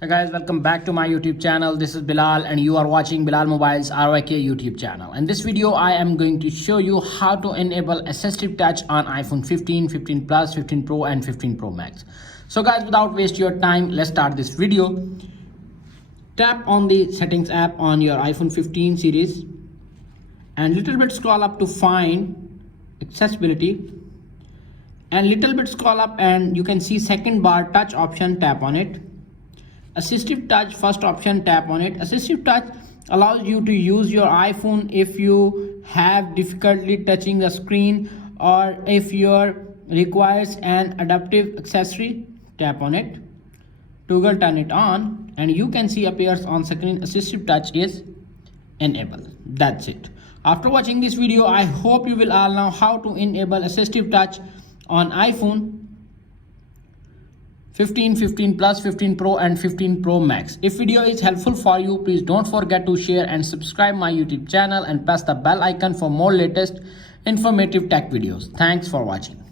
Hey guys, welcome back to my YouTube channel. This is Bilal and you are watching Bilal Mobile's RYK YouTube channel. In this video, I am going to show you how to enable assistive touch on iPhone 15, 15 Plus, 15 Pro and 15 Pro Max. So guys, without waste your time, let's start this video. Tap on the settings app on your iPhone 15 series and little bit scroll up to find accessibility and little bit scroll up and you can see second bar touch option, tap on it. Assistive touch, first option, tap on it. Assistive touch allows you to use your iPhone if you have difficulty touching the screen or if your requires an adaptive accessory, tap on it. Toggle turn it on and you can see appears on screen assistive touch is enabled. That's it. After watching this video, I hope you will all know how to enable assistive touch on iPhone 15, 15 Plus, 15 Pro and 15 Pro Max. If video is helpful for you, please don't forget to share and subscribe my YouTube channel and press the bell icon for more latest informative tech videos. Thanks for watching.